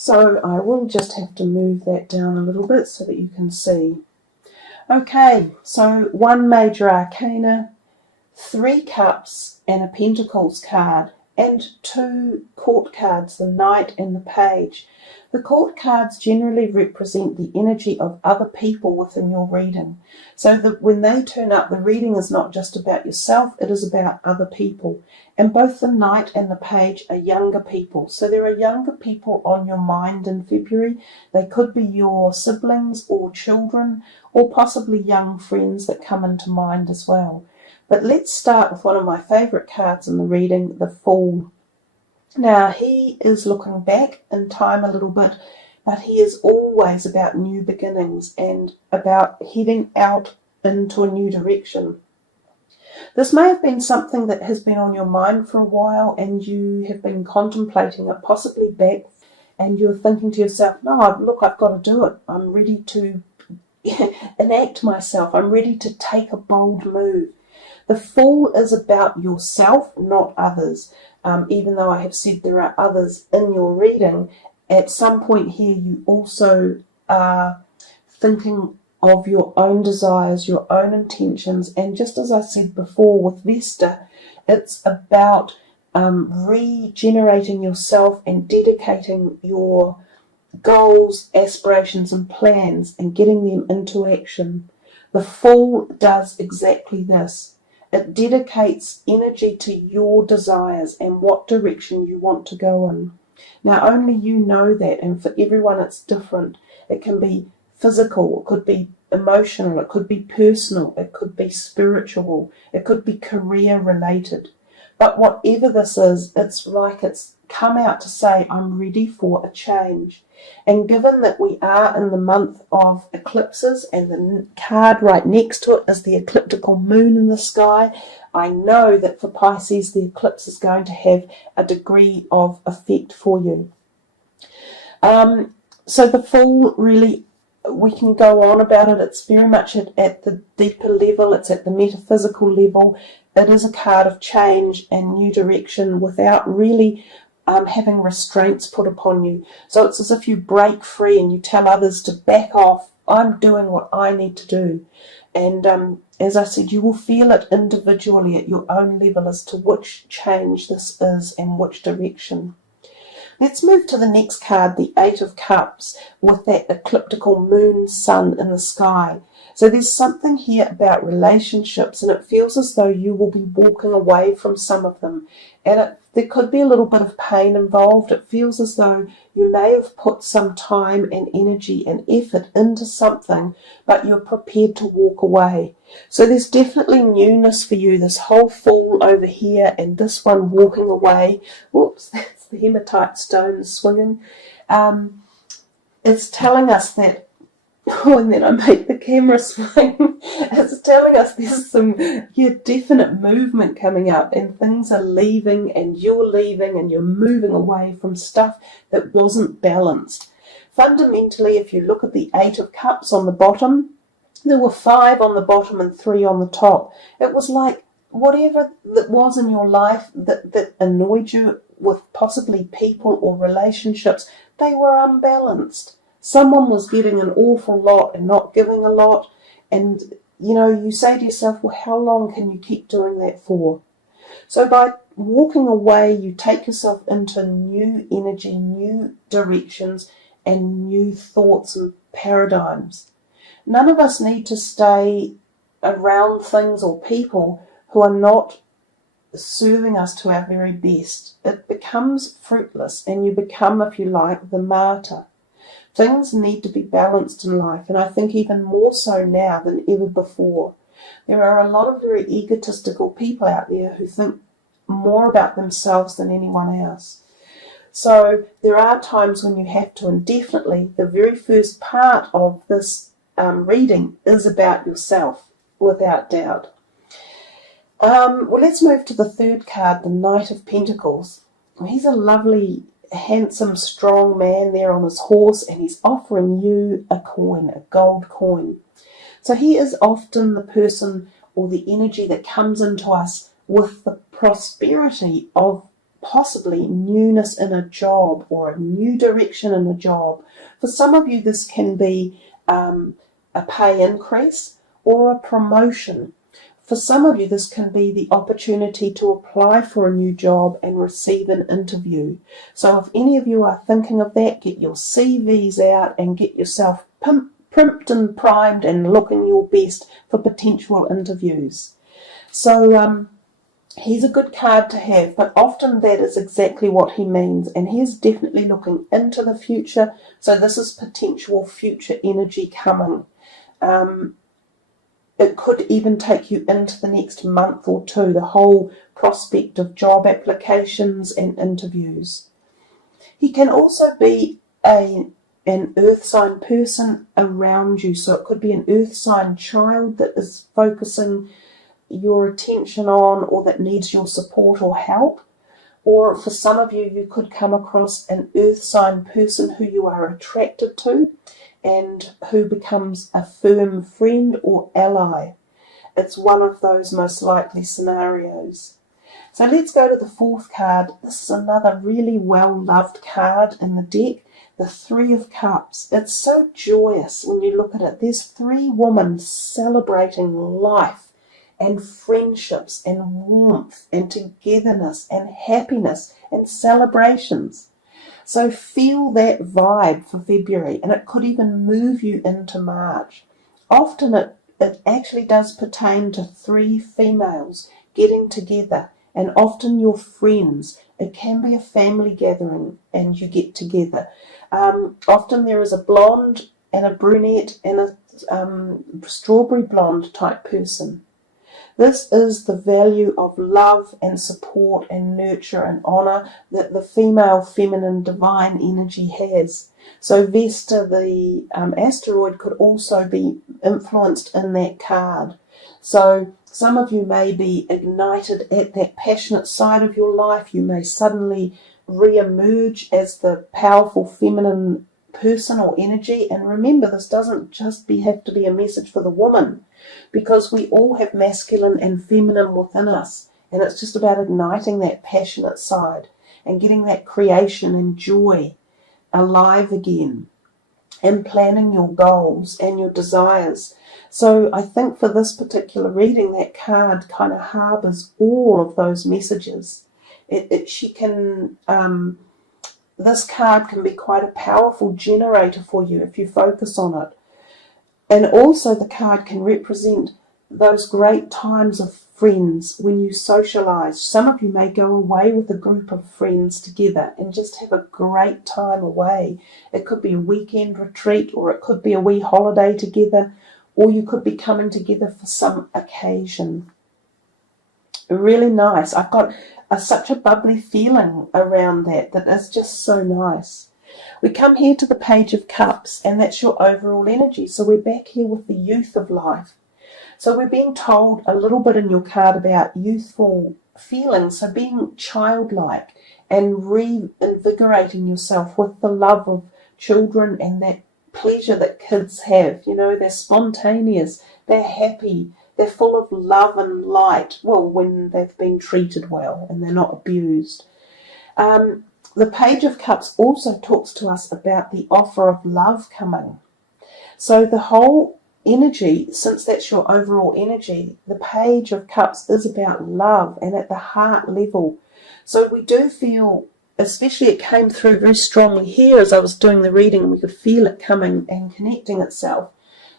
So I will just have to move that down a little bit so that you can see. Okay, so one major arcana, 3 cups and a pentacles card, and 2 court cards, the knight and the page. The court cards generally represent the energy of other people within your reading. So that when they turn up, the reading is not just about yourself, it is about other people. And both the knight and the page are younger people. So there are younger people on your mind in February. They could be your siblings or children, or possibly young friends that come into mind as well. But let's start with one of my favourite cards in the reading, the Fool. Now, he is looking back in time a little bit, but he is always about new beginnings and about heading out into a new direction. This may have been something that has been on your mind for a while and you have been contemplating it, possibly back, and you're thinking to yourself, no, look, I've got to do it. I'm ready to enact myself. I'm ready to take a bold move. The Fool is about yourself, not others. Even though I have said there are others in your reading, at some point here you also are thinking of your own desires, your own intentions, and just as I said before with Vesta, it's about regenerating yourself and dedicating your goals, aspirations and plans and getting them into action. The Fool does exactly this. It dedicates energy to your desires and what direction you want to go in. Now, only you know that, and for everyone it's different. It can be physical, it could be emotional, it could be personal, it could be spiritual, it could be career related. But whatever this is, it's like it's come out to say, I'm ready for a change. And given that we are in the month of eclipses and the card right next to it is the ecliptical moon in the sky, I know that for Pisces the eclipse is going to have a degree of effect for you. So the Fool, really, we can go on about it. It's very much at the deeper level. It's at the metaphysical level. It is a card of change and new direction without really having restraints put upon you. So it's as if you break free and you tell others to back off. I'm doing what I need to do. And as I said, you will feel it individually at your own level as to which change this is and which direction. Let's move to the next card, the 8 of Cups, with that ecliptical moon sun in the sky. So there's something here about relationships, and it feels as though you will be walking away from some of them. And there could be a little bit of pain involved. It feels as though you may have put some time and energy and effort into something, but you're prepared to walk away. So there's definitely newness for you, this whole Fool over here and this one walking away. Whoops, that's the hematite stone swinging. It's telling us that, and then I make the camera swing. It's telling us there's some definite movement coming up and things are leaving and you're moving away from stuff that wasn't balanced. Fundamentally, if you look at the 8 of Cups on the bottom, there were 5 on the bottom and 3 on the top. It was like whatever that was in your life that annoyed you with possibly people or relationships, they were unbalanced. Someone was getting an awful lot and not giving a lot. And, you say to yourself, well, how long can you keep doing that for? So by walking away, you take yourself into new energy, new directions, and new thoughts and paradigms. None of us need to stay around things or people who are not serving us to our very best. It becomes fruitless, and you become, if you like, the martyr. Things need to be balanced in life, and I think even more so now than ever before. There are a lot of very egotistical people out there who think more about themselves than anyone else. So there are times when you have to, and definitely the very first part of this reading is about yourself, without doubt. Well, let's move to the 3rd card, the Knight of Pentacles. He's a lovely, handsome, strong man there on his horse, and he's offering you a coin, a gold coin. So he is often the person or the energy that comes into us with the prosperity of possibly newness in a job or a new direction in a job. For some of you, this can be a pay increase or a promotion. For some of you, this can be the opportunity to apply for a new job and receive an interview. So if any of you are thinking of that, get your CVs out and get yourself primped and primed and looking your best for potential interviews. So he's a good card to have, but often that is exactly what he means, and he's definitely looking into the future. So this is potential future energy coming. It could even take you into the next month or two, the whole prospect of job applications and interviews. He can also be an earth sign person around you. So it could be an earth sign child that is focusing your attention on, or that needs your support or help. Or for some of you, you could come across an earth sign person who you are attracted to and who becomes a firm friend or ally. It's one of those most likely scenarios. So let's go to the fourth card. This is another really well-loved card in the deck, the Three of Cups. It's so joyous when you look at it. There's three women celebrating life and friendships and warmth and togetherness and happiness and celebrations. So feel that vibe for February, and it could even move you into March. Often it actually does pertain to three females getting together, and often your friends. It can be a family gathering and you get together. Often there is a blonde and a brunette and a strawberry blonde type person. This is the value of love and support and nurture and honour that the female, feminine, divine energy has. So Vesta, the asteroid, could also be influenced in that card. So some of you may be ignited at that passionate side of your life. You may suddenly re-emerge as the powerful feminine person or energy. And remember, this doesn't just have to be a message for the woman, because we all have masculine and feminine within us, and it's just about igniting that passionate side and getting that creation and joy alive again, and planning your goals and your desires. So I think for this particular reading, that card kind of harbours all of those messages. This card can be quite a powerful generator for you if you focus on it. And also the card can represent those great times of friends when you socialise. Some of you may go away with a group of friends together and just have a great time away. It could be a weekend retreat, or it could be a wee holiday together, or you could be coming together for some occasion. Really nice. I've got such a bubbly feeling around that is just so nice. We come here to the Page of Cups, and that's your overall energy. So we're back here with the youth of life. So we're being told a little bit in your card about youthful feelings, so being childlike and reinvigorating yourself with the love of children and that pleasure that kids have. You know, they're spontaneous, they're happy, they're full of love and light, well, when they've been treated well and they're not abused. The Page of Cups also talks to us about the offer of love coming. So the whole energy, since that's your overall energy, the Page of Cups is about love and at the heart level. So we do feel, especially it came through very strongly here as I was doing the reading, we could feel it coming and connecting itself.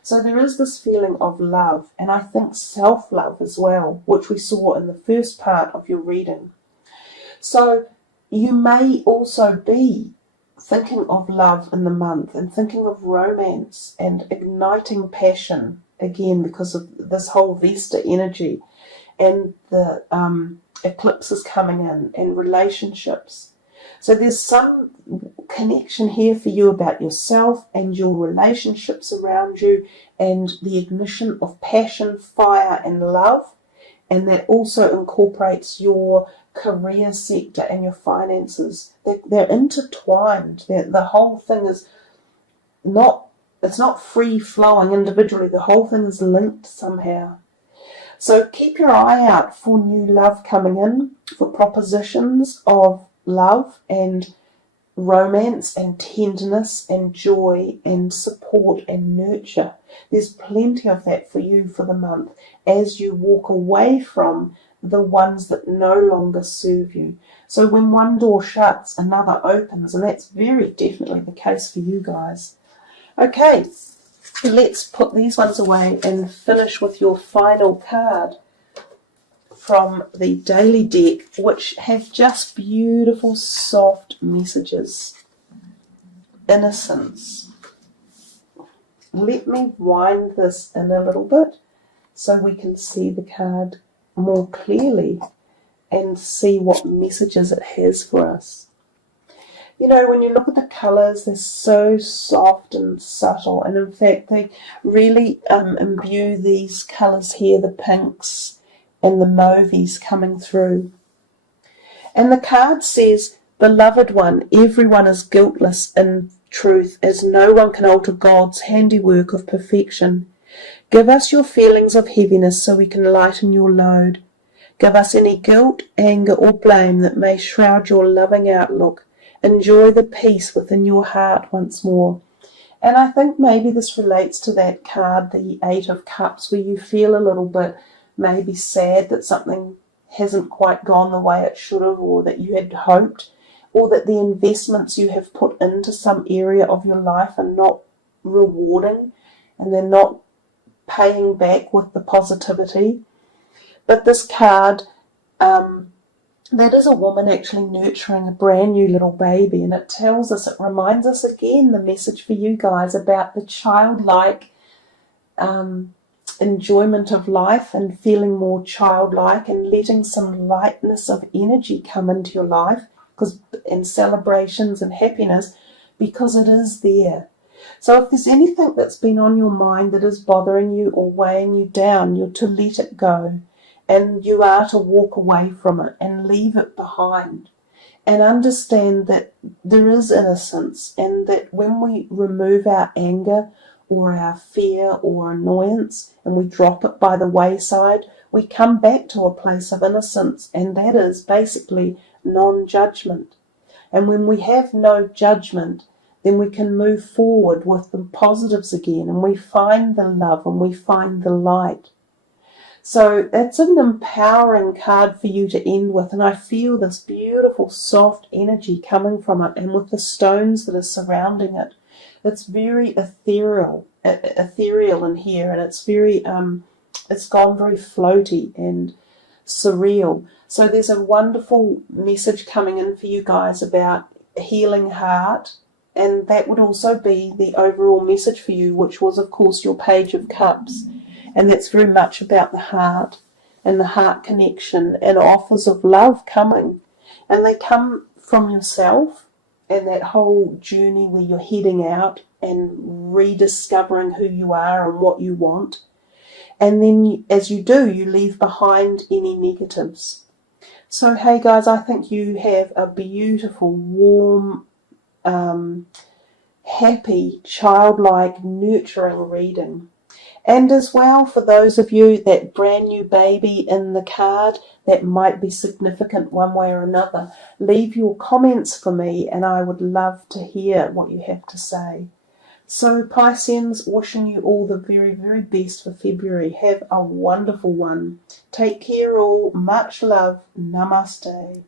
So there is this feeling of love, and I think self-love as well, which we saw in the first part of your reading. So you may also be thinking of love in the month and thinking of romance and igniting passion, again, because of this whole Vesta energy and the eclipses coming in and relationships. So there's some connection here for you about yourself and your relationships around you and the ignition of passion, fire and love. And that also incorporates your career sector and your finances. They're intertwined. The whole thing is not free flowing individually. The whole thing is linked somehow. So keep your eye out for new love coming in, for propositions of love and romance and tenderness and joy and support and nurture. There's plenty of that for you for the month as you walk away from the ones that no longer serve you. So when one door shuts, another opens, and that's very definitely the case for you guys. Okay, let's put these ones away and finish with your final card from the daily deck, which have just beautiful, soft messages. Innocence. Let me wind this in a little bit so we can see the card more clearly and see what messages it has for us. You know, when you look at the colours, they're so soft and subtle, and in fact they really imbue these colours here, the pinks and the mauves coming through. And the card says, "Beloved one, everyone is guiltless in truth, as no one can alter God's handiwork of perfection. Give us your feelings of heaviness so we can lighten your load. Give us any guilt, anger or blame that may shroud your loving outlook. Enjoy the peace within your heart once more." And I think maybe this relates to that card, the Eight of Cups, where you feel a little bit maybe sad that something hasn't quite gone the way it should have, or that you had hoped, or that the investments you have put into some area of your life are not rewarding and they're not paying back with the positivity. But this card, that is a woman actually nurturing a brand new little baby, and it tells us, it reminds us again, the message for you guys about the childlike enjoyment of life and feeling more childlike and letting some lightness of energy come into your life, and celebrations and happiness, because it is there. So if there's anything that's been on your mind that is bothering you or weighing you down, you're to let it go. And you are to walk away from it and leave it behind. And understand that there is innocence, and that when we remove our anger or our fear or annoyance and we drop it by the wayside, we come back to a place of innocence, and that is basically non-judgment. And when we have no judgment, then we can move forward with the positives again, and we find the love and we find the light. So that's an empowering card for you to end with, and I feel this beautiful soft energy coming from it, and with the stones that are surrounding it. It's very ethereal in here, and it's very it's gone very floaty and surreal. So there's a wonderful message coming in for you guys about a healing heart, and that would also be the overall message for you, which was of course your Page of Cups. And that's very much about the heart and the heart connection and offers of love coming. And they come from yourself and that whole journey where you're heading out and rediscovering who you are and what you want. And then as you do, you leave behind any negatives. So hey guys, I think you have a beautiful, warm, happy, childlike, nurturing reading. And as well, for those of you, that brand new baby in the card, that might be significant one way or another, leave your comments for me and I would love to hear what you have to say. So Pisceans, wishing you all the very, very best for February. Have a wonderful one. Take care all. Much love. Namaste.